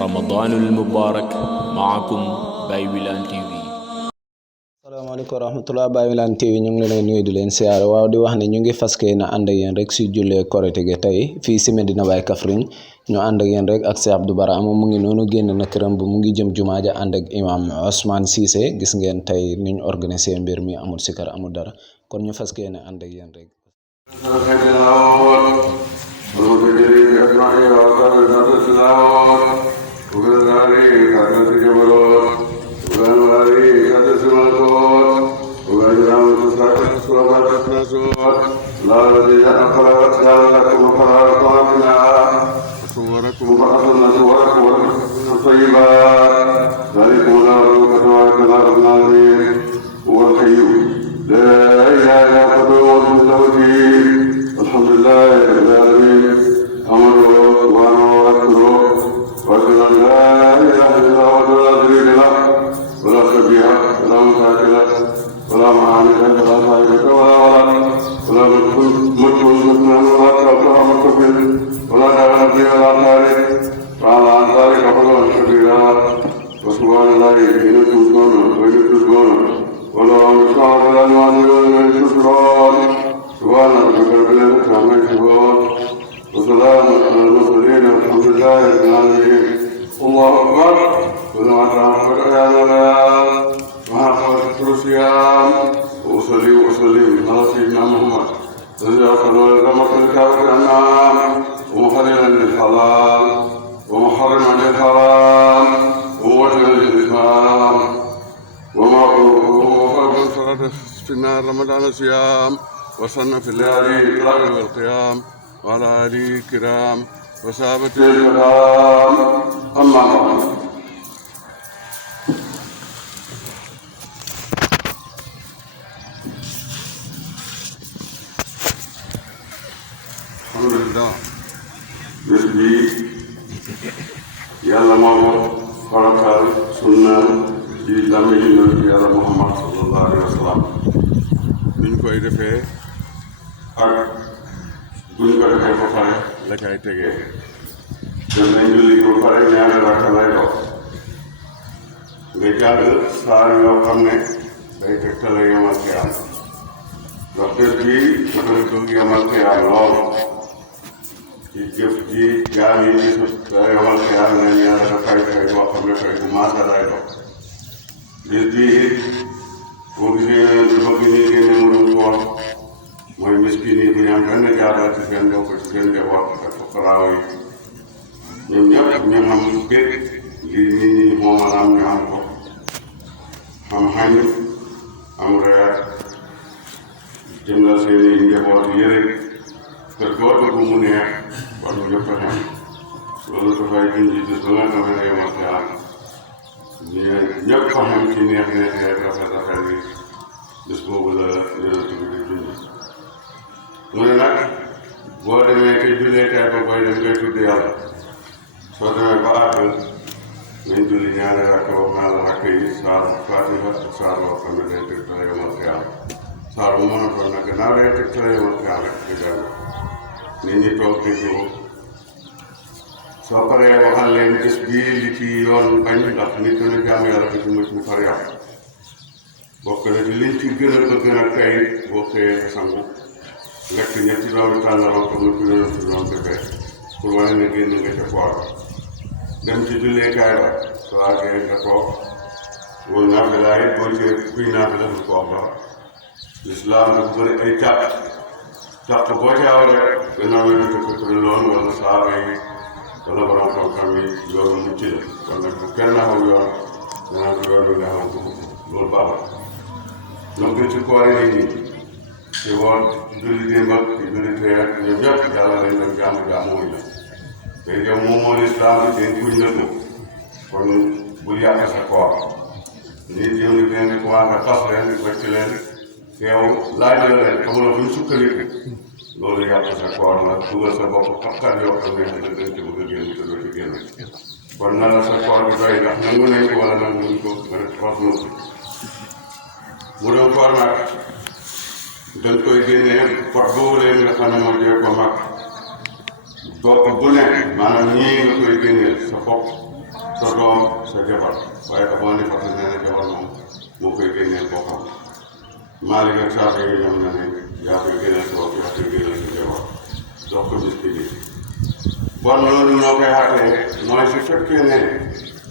رمضان المبارك معكم باي ويلان تي في. Assalamualaikum warahmatullahi Baye Wilane TV ñu ngi leen nuyu di leen siyaare waaw di wax ne ñu ngi faské na ànd ak yéen rek si jullee korité gi tey fii si Medina Baye Kaffrine ñu ànd ak yéen rek ak Cheikh Abdou Bara mu ngi noonu génn na këram bu mu ngi jëm jumaa ja ànd ak imam Ousmane Cissé gis ngeen tey niñ organisé mbir mi amul sikar amul dara kon ñu faské na ànd ak yéen rek لا الذي أخرجت لكم وفرقنا صوركم فأخذنا صوركم الطيبات ذلكم الله تبارك العالمين هو الحي لا إله إلا هو المتوكل الحمد لله رب العالمين أمره سبحانه وتعالى وأشهد أن لا إله إلا هو ولا شريك له ولا شبيه ولا مشاكل ولا معامل ولا صاحب ولا مدخل ولا تقطع مكفل ولا تغني ولا طارق وعلى عن ذلك فضلا كبيرا وسبحان الله حين تسكون وإن تسكون ولا مصعب ولا معذب ولا شكران سبحان ربك رب العزة عما يصفون وسلام على المرسلين والحمد لله رب العالمين الله أكبر وما تعمل يا مولاي محمد الصيام وصلي وسلم على سيدنا محمد الذي أخذ رمق الكافر الأنعام ومحللا للحلال ومحرما للحرام وموجها للإسلام وما فرق صلاة في النار رمضان صيام وصلنا في الليالي القراءة والقيام وعلى آله الكرام وصحابته الكرام أما بعد alhamdulillah bés bi yàlla moo ko farataal sunna ci làmmiñu yàlla Muhammad sallallahu alayhi wa sallam buñ koy defee ak buñ ko defee ba pare la kay tegee dem nañ julli ba pare ñaari rakka lay dox nga jàng saar yoo xam ne day tegtale yomal xiyaam ndax bés bi dafa dugg yomal xiyaam lool ci jëf ji jaam yi di yomal xiyaam ne ñaar la fay boo xam ne fay bu maasa lay dox bés bii it boo gisee di bëgg ñuy génne mënum koor mooy miskin yi bu ñu am benn jaarale ci seen bopp ci seen njaboot ak fuqaraaw yi ñoom ñëpp ñu xam bég lii nit ñi moomal am ñu am ko xam xañ am reer jëndal seen i njaboot yëre kër goo dugg mu neex war mu ñëpp a xam loolu dafay junji bis ba nga xam ne yomal xiyaam ñëpp a xam ci neex neexee rafet rafet bi bis boobu la yonent bi di junji mu ne nag boo demee ci julleekaay ba booy dem ngay tudd yàlla soo demee ba àggal nañ julli ñaari rakk wax naa la rakk yi saar Faatiha ak saar woo xam ne day tegtale yomal xiyaam saar bu mën a toll nag gannaaw day tegtale yomal xiyaam rek di jàng nit ñi toog di ko soo paree waxal leen bés bii li ci yoon bañ ndax nit dana jaamu yàlla bi ci mucc mu far yàq bokk na ci liñ ci gën a bëgg nag tey boo xëyee sa sangu lekk ñetti doomi tàndarma comme ni ko yonent bi doon defee pour wane ne génn nga ca koor dem ci julleekaay ba soo àggee nga toog wala naafila it boo ci kuy naafila du koor ba lislaam dafa bëri ay càq boo caaw rek gannaaw yi ko tëraloon wala saaba yi wala borom xam-xam yi loolu mucc la kon nag bu kenn xaw yoon danaa ko yoon wi nga xam ko loolu baaxul donc ci koor yi nit ñi ci woon julli démb ak ci julli tey ak ñoom ñëpp yàlla lañ doon jaamu wuñ la tey yow moom moo lislaam bi dañ kuñ la ko kon bul yàq sa koor nit yow ni leen di commencé tas leen di wàcc leen yow laaj la leen xamula buñ sukkandiku loolu yàq sa koor la dugal sa bopp xaqat yoo xam ne da gën ci bëgg a génn te doo ci génn kon na la sa koor bi doy ndax nangu nañ ko wala nanguñ ko nga ne fas na ko mu doon koor nag dañ koy génnee pot boobu leen nga xam ne moo jee ko mag toog bu ne maanaam ñii nga koy génneel sa bopp sa doom sa jabar waaye Abu Hanifa nee na jabar moom moo koy génneel boppam Maalik ak Saafi yi ñoom na ne yaa koy génneel sa bopp yaa koy génneel sa jabar jox ko miskin yi bon loolu noo koy xàttee mooy su fekkee ne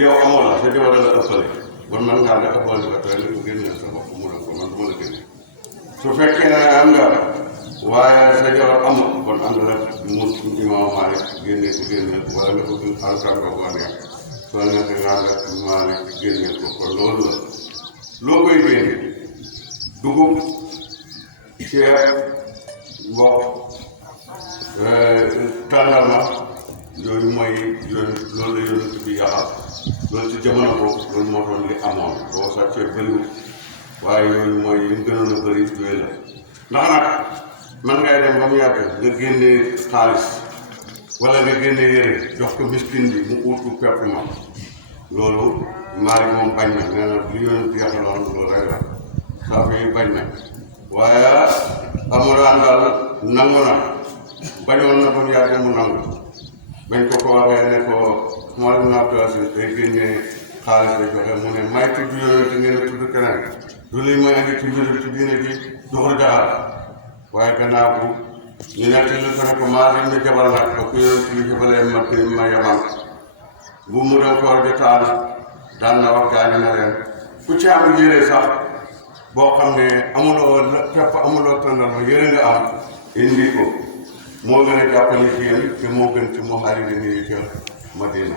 yow amoo la sa jabar la ëppale bon man ngaa ne Abu Hanifa ne ko génneel sa bopp mu ne ko man du ma la génne su fekkee ne am nga waaye sa jabar amul kon ànd la mu Imaam Maalik génne ko génneel ko wala nga ko alkan ko ko neex soo neexee nga ànd ak Maalik génneel ko kon loolu la loo koy génne dugub ceeb mboq tàndarma yooyu mooy loolu la yonent bi yaxal loolu ci jamono boobu loolu moo doon li amoon boo sàccee bëriwul waaye yooyu mooy yi gënoon a bëri yooyu la ndax nag man ngay dem ba mu yàgg nga génnee xaalis wala nga génnee yére jox ko miskin bi mu uutu pepp ma loolu Maalik moom bañ na nee na li yonent bi yaxaloon loolu rek la Saafi yi bañ na waaye Amuraan daal nangu na bañoon na ba mu yàgg mu nangu bañ ko waxee ne ko Umar ibn Abdul Aziz day génnee xaalis la joxe mu ne may tudd yonent ngeen tudd keneen du li may andi ci mbiru ci diine ji joxul jaxal waaye gannaaw bu ñu nekk lu ko ne ko maa dem ni jabal nag ba ku yonent bi jabalee ma yaman bu mu dem koor jotaan daan na wax gaañu na leen ku ci am yére sax boo xam ne amuloo pepp amuloo tàndarma yére nga am indi ko moo gën a jàppale ci yéen te moo gën ci muhaajiriin yi ca Madina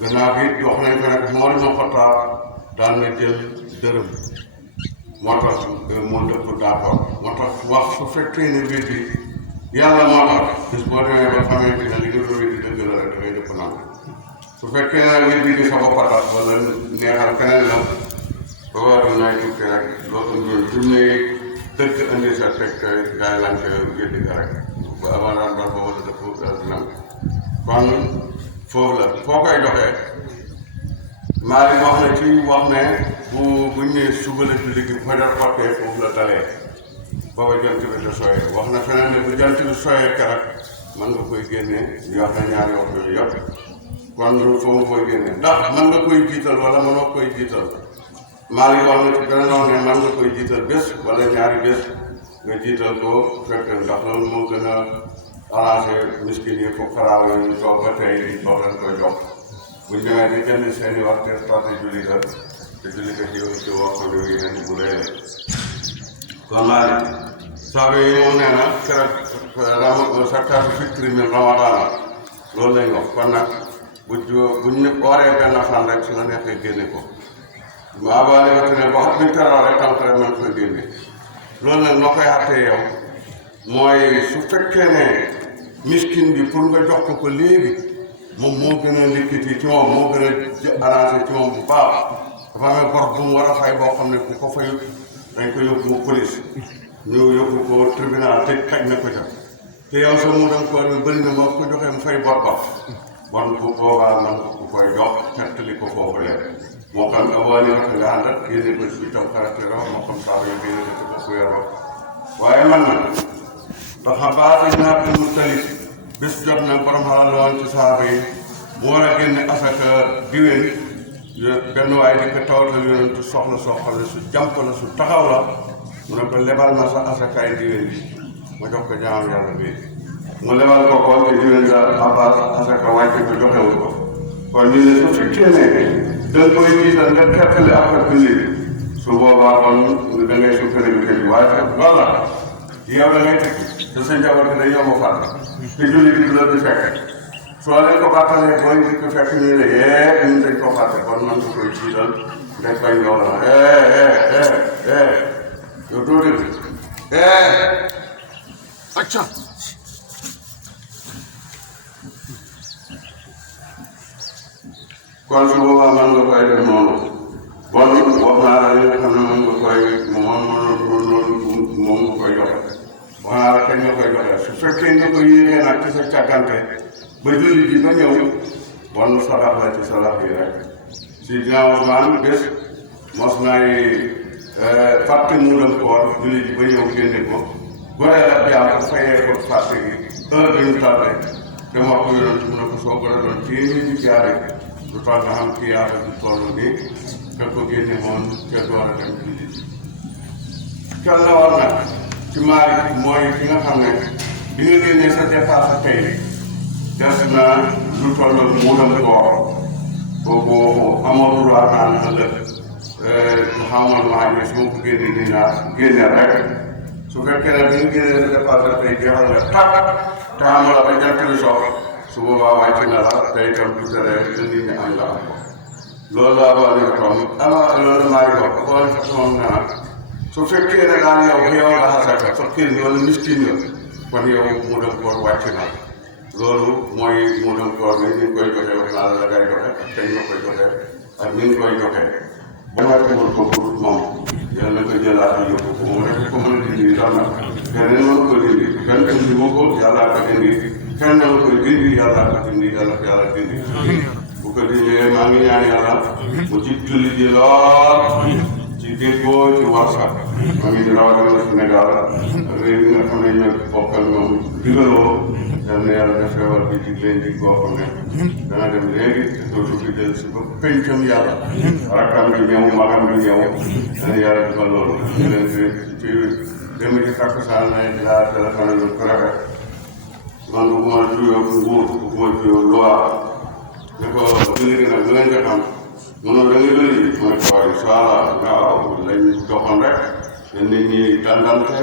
gannaaw bi dox nañ ko nag Umar ibn Xattaab daan na jël dërëm moo tax moo dëpp d'accord moo tax wax su fekkee ne biir bi yàlla moo tax bis boo demee ba xamee ne li nga doon di dëgg la rek da ngay dëpp nangu su fekkee ne biir bi di sa bopp a tax wala neexal keneen la ba war naay tukki rek loolu ñun fi mu ne dëgg indi sa teg gaay lante géddi ka rek ba avant daan ba wala dëpp nangu kon foofu la foo koy doxee Maalik wax na ci wax ne bu ñëwee suba la julli gi fajar xottee foofu la dalee booba jant bi da sooyee wax na feneen ne bu jant bi sooyee keroog mën nga koy génnee yoo xam ne ñaari waxtu yooyu yëpp kon foofu koy génnee ndax mën nga koy jiital wala mënoo koy jiital Maalik wax na ci beneen wax ne mën nga koy jiital bés wala ñaari bés nga jiital ko fekk ndax loolu moo gën a arrangé miskin yi foofu xaraaw yi ñu toog ba tey ñu toog leen koy jox buñ demee di jënd seen i waxtu te julli la te julli ko ci waxtu bi yéen bu rëy la kon Maalik Saafi yi moom nee na keroog zakaatu fitri min ramadaana loolu lañ wax kon nag buñ ne waree benn fan rek su la neexee génne ko maa ba léegi ne ba xam buñ teroo rek tam rek man koy génne loolu nag noo koy àttee yow mooy su fekkee ne miskin bi pour nga jox ko léegi moom moo gën a likkiti ci moom moo gën a arrangé ci moom bu baax dafa amee bor bu mu war a fay boo xam ne ku ko fayut dañ ko yóbbu police ñu yóbbu ko tribunal tëj xaj na ko ca te yow sa mu dem koor bi bëri na moo ko joxee mu fay bor ba bon bu boobaa man ko koy jox xettali ko foofu leen moo xam Abu Hanifa nga ànd ak génne ko ci tam caractère moo xam saa yoo génne ko ci bopp weeroo waaye man nag ndax Abbaas ibn Abdul Muttalib bés jot na borom xalal la woon ci saaba yi mu war a génne asaka diwén benn waaye di ko tawatal yonentu soxla soo xam ne su jàmp la su taxaw la mu ne ko lebal ma sa asakaay diwén bi ma jox ko jaam yàlla bi mu lebal ko ko te diwén sa Abbaas asaka wàcce ko joxewul ko kon ñu ne su fekkee ne danga koy jiital nga tettale ak julli bi su boobaa kon da ngay sukkandiku kër yi waaye loolu la yow da ngay tekki te sa njaboot bi day yomb fàtt te julli bi du la di fekk soo leen ko bàttalee booy di ko fekk ñu ne ñun dañ ko fàtte kon man nga koy jiital nga bañ loolu la yow doo dégg acca kon su boobaa man nga koy def noonu bon wax naa la li nga xam ne moom nga koy moom nga koy joxe wax naa la kañ nga koy joxe su fekkee nga koy yéexee nag ci sa càggante ba julli ji ba ñëw bon sadax la ci sadax yi rek si ginnaaw Usmaan bés mos nay fàtte mu dem koor julli ji ba ñëw génne ko goree la jaam ko fayee ko fàtte gi heure bi ñu tardé ko yonent mu ne ko soo ko doon téeméeri jaare lu tax nga xam kii yaata du toll nii nga ko génne moom ca door a dem julli ji kan la war nag ci Maalik mooy ki nga xam ne bi nga génnee sa dépasse tey des na lu toll muudam koor boobu amoo droit naan ëllëg xamoon maa ngi su ma ko génne nii naa génne rek su fekkee ne bi nga génnee sa dépasse tey jeexal nga tàkk te amoo la ba jant bi sox su boobaa wàcc na la te itam du tere indi ñu am la am ko loolu laa war a toog loolu maa ngi wax xool moom naa su fekkee ne daal yow nga xasaka fakkiir nga wala miskin nga kon yow mu dem koor wàcc na loolu mooy mu dem koor ni ñu koy joxe wax naa la ngay joxe ak kañ nga koy joxe ak ni ñu koy joxe ba nga tegul ko pour moom yàlla na ko jëlaat yóbbu ko moom rek ko mën a dindi doon na keneen mën ko dindi kenn indi moo ko yàlla ko indi kenn mën koy dindi yàlla ko dindi yàlla ko yàlla dindi bu ko dindee maa ngi ñaan yàlla mu ci julli ji lool ci déggoo ci warsak maa ngi di rawatina Sénégal réew yi nga xam ne ñoo bokkal ñoom digaloo yal na yàlla def feebar bi di leen di goo xam ne dana dem léegi dootu fi del si ba pencam yàlla rakam bi ñëw magam bi ñëw dana yàlla defal loolu leen ci dem ci takkusaan na laa téléphone ñu ko rafet man bëgguma juyoo nguur bëgguma juyoo loi ne ko léegi nag lu ngeen nga xam mënoon da nga julli mooy ko incha allah waaw lañ doxoon rek te nit ñi dandante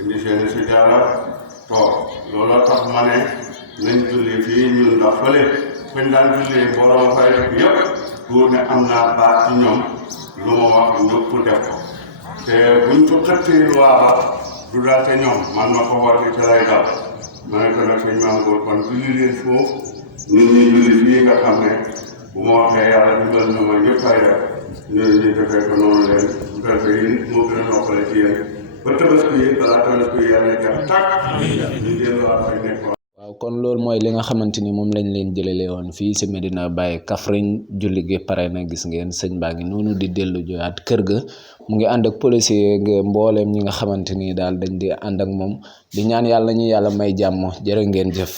indi seen si jaara toog looloo tax ma ne nañ julli fii ñun ndax fële fañ daan julli mbooloo ma fay def yëpp pour ne am naa baat ci ñoom lu ma wax ñëpp def ko te buñ ko xëttee loi ba du daal te ñoom man ma ko woote ca lay dal ma ne ko nag sëñ Mamour kon julli leen foofu nit ñi julli fii nga xam ne bu ma waxee yàlla dimbal na ma ñëpp ay def ñu defee ko noonu leen bu fekkee yi moo gën a noppale ci yéen ba tabaski yi balaa tabaski yi yàlla jàpp tàkk ñu delluwaat fay nekkoon. waaw kon loolu mooy li nga xamante ni moom lañ leen jëlale woon fii si Medina Baye Kaffrine julli gi pare na gis ngeen sëñ baa ngi noonu di dellu jowaat kër ga mu ngi ànd ak policier nga mbooleem ñi nga xamante ni daal dañ di ànd ak moom di ñaan yàlla ñu yàlla may jàmm jërë ngeen jëf.